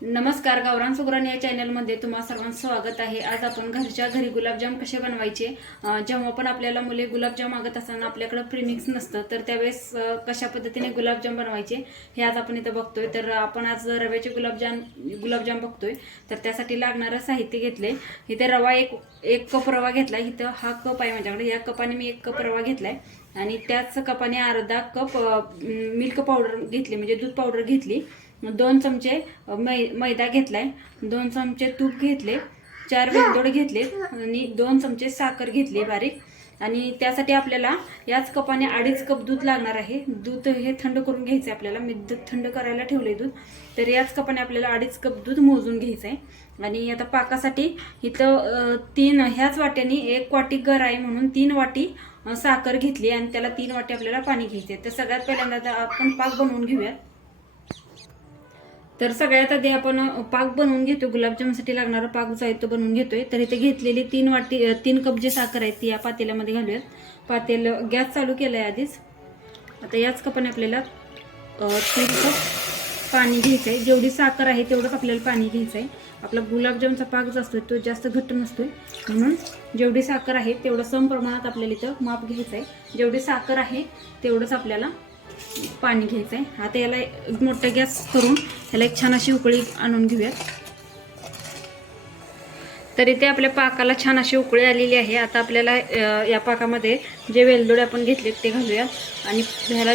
नमस्कार, गावरान सुगरण या चॅनलमध्ये तुम्हा सर्वांचं स्वागत आहे। आज आपण घरच्या घरी गुलाबजाम कसे बनवायचे, जेव्हा पण आपल्याला मुले गुलाबजाम मागत असताना आपल्याकडे प्रीमिक्स नसतं तर त्यावेळेस कशा पद्धतीने गुलाबजाम बनवायचे हे आज आपण इथं बघतोय। तर आपण आज रव्याचे गुलाबजाम बघतोय। तर त्यासाठी लागणारं साहित्य घेतले। इथे रवा एक कप रवा घेतलाय। इथं हा कप आहे माझ्याकडे, या कपाने मी 1 कप रवा घेतलाय आणि त्याच कपाने अर्धा कप मिल्क पावडर घेतली, म्हणजे दूध पावडर घेतली। 2 चमचे मैदा घेतलाय, 2 चमचे तूप घेतले, 4 वेलदोडे घेतले आणि 2 चमचे साखर घेतली बारीक। आणि त्यासाठी आपल्याला याच कपाने 2.5 कप दूध लागणार आहे। दूध हे थंड करून घ्यायचं आपल्याला, मी दूध थंड करायला ठेवले दूध। तर याच कपाने आपल्याला 2.5 कप दूध मोजून घ्यायचं आहे। आणि आता पाकासाठी इथं ह्याच वाट्याने 1 वाटी गर आहे म्हणून 3 वाटी साखर घेतली आणि त्याला 3 वाटी आपल्याला पाणी घ्यायचे। तर सगळ्यात पहिल्यांदा आपण पाक बनवून घेऊया। तर सगळ्यात आधी आपण पाक बनवून घेतो, गुलाबजामसाठी लागणारा पाक जो आहे तो बनवून घेतोय। तर इथे घेतलेली 3 कप जी साखर आहे ती या पातेल्यामध्ये घालूयात। पातेल गॅस चालू केलाय आधीच। आता याच कपाने आपल्याला 3 कप पाणी घ्यायचंय। जेवढी साखर आहे तेवढंच आपल्याला पाणी घ्यायचंय। आपला गुलाबजामचा पाक जो असतोय तो जास्त घट्ट नसतोय, म्हणून जेवढी साखर आहे तेवढं सम प्रमाणात आपल्याला इथं माप घ्यायचंय। जेवढी साखर आहे तेवढंच आपल्याला पाणी घ्यायचंय। आता याला मोठा गॅस करून याला एक छान अशी उकळी आणून घेऊयात। तर इथे आपल्या पाकाला छान अशी उकळी आलेली आहे। आता आपल्याला या पाकामध्ये जे वेलदोडे आपण घेतलेत ते घालूया आणि ह्याला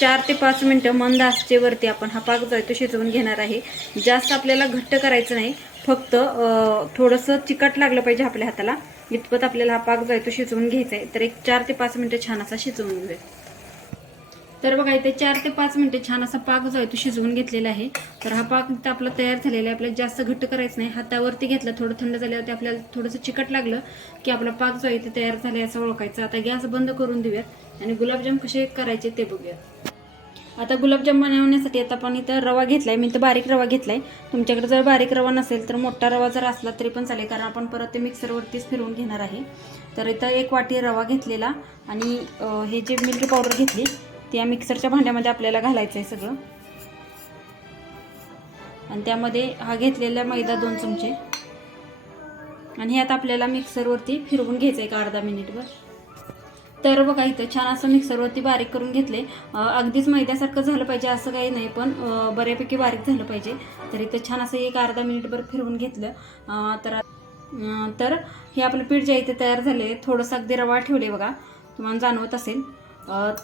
4 ते 5 मिनिटं मंद आचेवरती आपण हा पाक जो आहे तो शिजवून घेणार आहे। जास्त आपल्याला घट्ट करायचं नाही, फक्त थोडंसं चिकट लागलं पाहिजे आपल्या हाताला इतपत आपल्याला हा पाक जो आहे तो शिजवून घ्यायचा आहे। तर एक 4 ते 5 मिनिटं छान असा शिजवून घेऊया। तर बघा इथे 4 ते 5 मिनिटे छान असा पाक जो आहे तो शिजवून घेतलेला आहे। तर हा पाक इथं आपला तयार झालेला आहे। आपल्याला जास्त घट्ट करायचं नाही, हातावरती घेतलं थोडं थंड झाल्यावरती आपल्याला थोडंसं चिकट लागलं की आपला पाक जो आहे ते तयार झाले असं ओळखायचं। आता गॅस बंद करून देऊयात आणि गुलाबजाम कसे करायचे ते बघूयात। आता गुलाबजाम बनवण्यासाठी आता आपण इथं रवा घेतलाय, मी इथं बारीक रवा घेतलाय। तुमच्याकडे जर बारीक रवा नसेल तर मोठा रवा जर असला तरी पण चालेल, कारण आपण परत ते मिक्सरवरतीच फिरवून घेणार आहे। तर इथं 1 वाटी रवा घेतलेला आणि हे जे मिल्क पावडर घेतली ते या मिक्सरच्या भांड्यामध्ये आपल्याला घालायचं आहे सगळं। आणि त्यामध्ये हा घेतलेला मैदा 2 चमचे आणि हे आता आपल्याला मिक्सरवरती फिरवून घ्यायचं आहे 1 अर्धा मिनिटभर। तर बघा इथं छान असं मिक्सरवरती बारीक करून घेतले। अगदीच मैद्यासारखं झालं पाहिजे असं काही नाही, पण बऱ्यापैकी बारीक झालं पाहिजे। तर इथं छान असं 1 अर्धा मिनिटभर फिरवून घेतलं। तर हे आपलं पीठ जे आहे ते तयार झाले। थोडंसं अगदी रवा ठेवले बघा, तुम्हाला जाणवत असेल।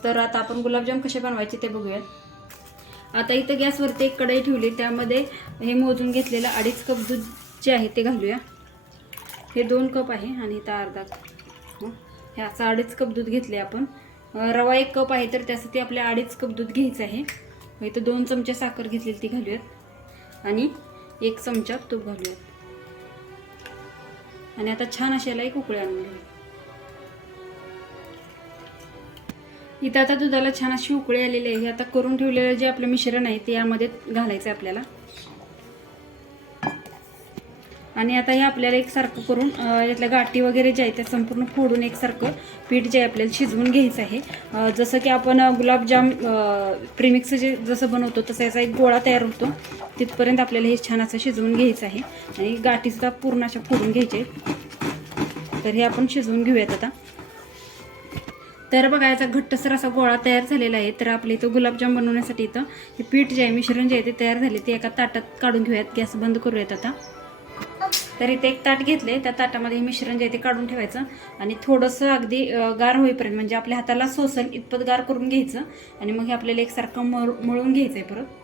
तर आता आपण गुलाबजाम कसे बनवायचे ते बघूयात। आता इथं गॅसवरती एक कढई ठेवली, त्यामध्ये हे मोजून घेतलेलं 2.5 कप दूध जे आहे ते घालूया। हे 2 कप आहे आणि इथं अर्धा हे असं 2.5 कप दूध घेतले आपण। रवा 1 कप आहे तर त्यासाठी आपल्या 2.5 कप दूध घ्यायचं आहे। इथं 2 चमचे साखर घेतलेली ती घालूयात आणि 1 चमचा तूप घालूयात आणि आता छान अशाला एक उकळी आणून घेऊया। इथं आता दुधाला छान अशी उकळी आलेली आहे। आता करून ठेवलेलं जे आपलं मिश्रण आहे ते यामध्ये घालायचं आहे आपल्याला आणि आता हे आपल्याला एकसारखं करून यातल्या गाठी वगैरे जे आहे त्या संपूर्ण फोडून एकसारखं पीठ जे आपल्याला शिजवून घ्यायचं आहे। जसं की आपण गुलाबजाम प्रीमिक्स जे जसं बनवतो तसं याचा एक गोळा तयार होतो, तिथपर्यंत आपल्याला हे छान असं शिजवून घ्यायचं आहे आणि गाठीसुद्धा पूर्ण अशा फोडून घ्यायचे। तर हे आपण शिजवून घेऊयात आता। तर बघा याचा घट्टसर असा गोळा तयार झालेला आहे। तर आपल्या इथं गुलाबजाम बनवण्यासाठी इथं हे पीठ जे आहे मिश्रण जे आहे ते तयार झाले, ते एका ताटात काढून घेऊयात। गॅस बंद करूयात आता। तर इथे एक ताट घेतले, त्या ताटामध्ये हे मिश्रण जे आहे ते काढून ठेवायचं आणि थोडंसं अगदी गार होईपर्यंत, म्हणजे आपल्या हाताला सोसल इतपत गार करून घ्यायचं आणि मग हे आपल्याला एकसारखं मळून घ्यायचं आहे परत।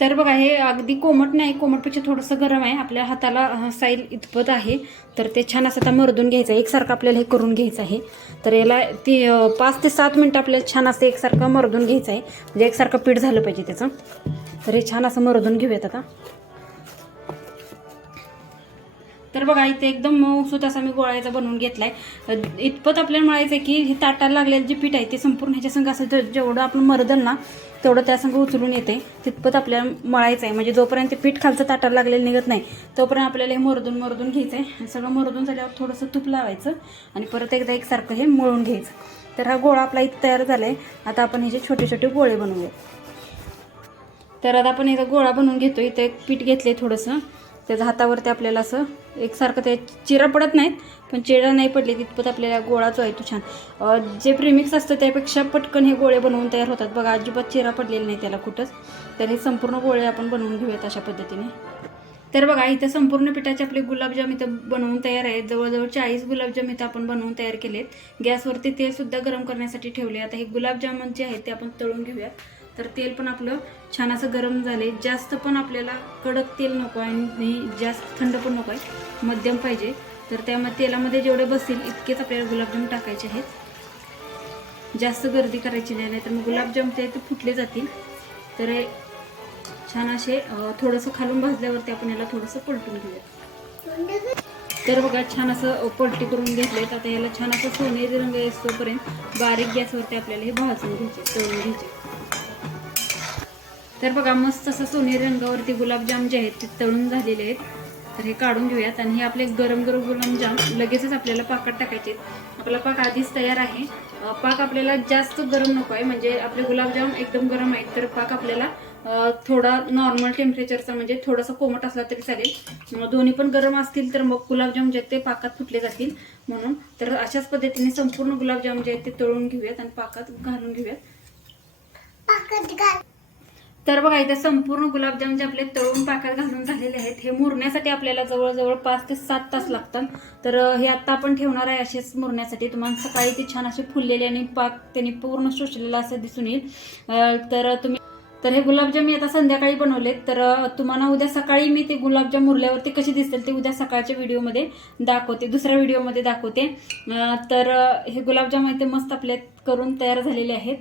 तर बघा हे अगदी कोमट नाही, कोमटपेक्षा थोडंसं गरम आहे, आपल्या हाताला साईल इतपत आहे। तर ते छान असं आता मर्दून घ्यायचं आहे, एकसारखं आपल्याला हे करून घ्यायचं आहे। तर याला 5 ते 7 मिनिटं आपल्याला छान असं एकसारखं मर्दून घ्यायचं आहे, म्हणजे एकसारखं पीठ झालं पाहिजे त्याचं। तर हे छान असं मर्दून घेऊयात आता। तर बघा इथे एकदम मऊसूत असा मी गोळायचा बनवून घेतलाय। इतपत आपल्याला मळायचं आहे की हे ताटाला लागलेलं जे पीठ आहे ते संपूर्ण ह्याच्या संग असं जेवढं आपण मर्दल ना तेवढं त्या संग उचलून येते, तितपत आपल्याला मळायचं आहे। म्हणजे जोपर्यंत पीठ खालचं ताटाला लागलेलं निघत नाही तोपर्यंत आपल्याला हे मर्दून घ्यायचं आहे। सगळं मर्दून झाल्यावर थोडंसं तूप लावायचं आणि परत एकदा एकसारखं हे मळून घ्यायचं। तर हा गोळा आपला इथं तयार झाला आहे। आता आपण ह्याचे छोटे छोटे गोळे बनवूया। तर आता आपण इथं गोळा बनवून घेतो. इथं एक पीठ घेतले थोडंसं, त्याच्या हातावरती आपल्याला असं एकसारखं ते चिरा पडत नाहीत, पण चिरा नाही पडले तितपत आपल्याला गोळा जो आहे तो छान जे प्रीमिक्स असतं त्यापेक्षा पटकन हे गोळे बनवून तयार होतात बघा. अजिबात चिरा पडलेला नाही त्याला कुठंच. तर हे संपूर्ण गोळे आपण बनवून घेऊयात अशा पद्धतीने. तर बघा इथं संपूर्ण पिठाचे आपले गुलाबजाम इथं बनवून तयार आहेत. जवळजवळ 40 गुलाबजाम इथं आपण बनवून तयार केलेत. गॅसवरती तेलसुद्धा गरम करण्यासाठी ठेवले. आता हे गुलाबजामुन जे आहेत ते आपण तळून घेऊयात. तर तेल पण आपलं छान असं गरम झाले. जास्त पण आपल्याला कडक तेल नको आहे आणि जास्त थंड पण नको आहे, मध्यम पाहिजे. तर त्यामध्ये तेलामध्ये जेवढे बसतील इतकेच आपल्याला गुलाबजाम टाकायचे आहेत. जास्त गर्दी करायची नाही, तर मग गुलाबजाम ते फुटले जातील. तर छान असे थोडंसं खालून भाजल्यावरती आपण याला थोडंसं पलटून घेऊया. तर बघा छान असं पलटी करून घेतले. आता याला छान असं सोनेरी रंग येतोपर्यंत बारीक गॅसवरती आपल्याला हे भाजून घ्यायचे, तळून घ्यायचे. तर बघा मस्त असं सोनेरी रंगावरती गुलाबजाम जे आहेत ते तळून झालेले आहेत. तर हे काढून घेऊयात आणि हे आपले गरम गरम गुलाबजाम लगेचच आपल्याला पाकात टाकायचे. आपला पाक आधीच तयार आहे. पाक आपल्याला जास्त गरम नको आहे, म्हणजे आपले गुलाबजाम एकदम गरम आहेत. तर पाक आपल्याला थोडा नॉर्मल टेम्परेचरचा, म्हणजे थोडासा कोमट असला तरी चालेल. दोन्ही पण गरम असतील तर मग गुलाबजाम जे ते पाकात फुटले जातील म्हणून. तर अशाच पद्धतीने संपूर्ण गुलाबजाम जे आहेत ते तळून घेऊयात आणि पाकात घालून घेऊयात. तर बघा इथे संपूर्ण गुलाबजाम जे आपले तळून पाकात घालून झालेले आहेत. हे मुरण्यासाठी आपल्याला जवळजवळ 5 ते 7 तास लागतात. तर हे आता आपण ठेवणार आहे असेच मुरण्यासाठी. तुम्हाला सकाळी ते छान असे फुललेले आणि पाक त्यांनी पूर्ण शोषलेला असं दिसून येईल. तर हे गुलाबजाम मी आता संध्याकाळी बनवलेत. तर तुम्हाला उद्या सकाळी मी ते गुलाबजाम मुरल्यावरती कसे दिसतील ते उद्या सकाळच्या व्हिडिओमध्ये दाखवते, दुसऱ्या व्हिडिओमध्ये दाखवते. तर हे गुलाबजाम आहे ते मस्त आपले करून तयार झालेले आहेत.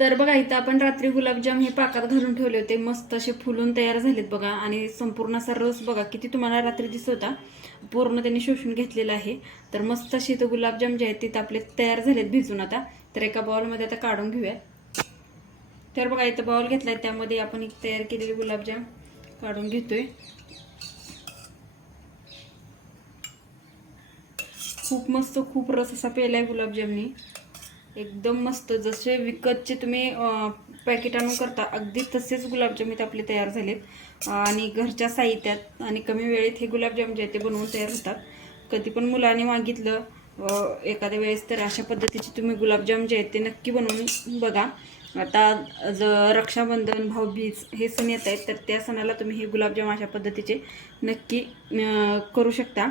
तर बघा इथं आपण रात्री गुलाबजाम हे पाकात घालून ठेवले होते, मस्त असे फुलून तयार झालेत बघा. आणि संपूर्ण असा रस बघा किती तुम्हाला रात्री दिसत होता, पूर्ण त्यांनी शोषून घेतलेला आहे. तर मस्त असे इथं गुलाबजाम जे आहेत तिथं आपले तयार झालेत भिजून. आता तर एका बाउलमध्ये आता काढून घेऊया. तर बघा इथं बाउल घेतलाय, त्यामध्ये आपण एक तयार केलेले गुलाबजाम काढून घेतोय. खूप मस्त, खूप रस असा पेलाय गुलाबजामनी, एकदम मस्त. जसे विकतचे तुम्ही पॅकेट आणून करता अगदी तसेच गुलाबजाम इथे आपले तयार झालेत. आणि घरच्या साहित्यात आणि कमी वेळेत हे गुलाबजाम जे ते बनवून तयार होतात. कधी पण मुलांनी मागितलं एखाद्या वेळेस तर अशा पद्धतीचे तुम्ही गुलाबजाम जे आहेत ते नक्की बनवून बघा. आता रक्षाबंधन, भाऊबीज हे सण येत आहेत, तर त्या सणाला तुम्ही हे गुलाबजाम अशा पद्धतीचे नक्की करू शकता.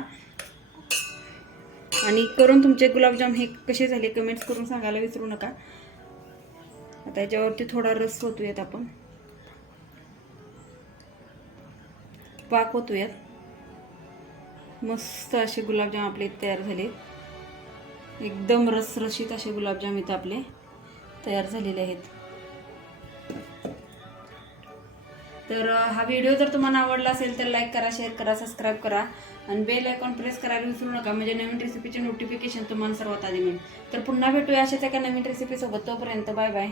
आणि करून तुमचे गुलाबजाम हे कसे झाले कमेंट्स करून सांगायला विसरू नका. आता याच्यावरती थोडा रस होतोयात, आपण पाक होतोयात. मस्त असे गुलाबजाम आपले तयार झाले, एकदम रसरशीत असे गुलाबजाम इथं आपले तयार झालेले आहेत. तर हा व्हिडिओ जर तुम्हाला आवडला असेल तर लाईक करा, शेअर करा, सबस्क्राईब करा आणि बेल आयकॉन प्रेस करायला विसरू नका, म्हणजे नवीन रेसिपीचे नोटिफिकेशन तुम्हाला सर्वात आधी मिळेल. तर पुन्हा भेटूया अशाच एका नवीन रेसिपीसोबत. तोपर्यंत बाय बाय.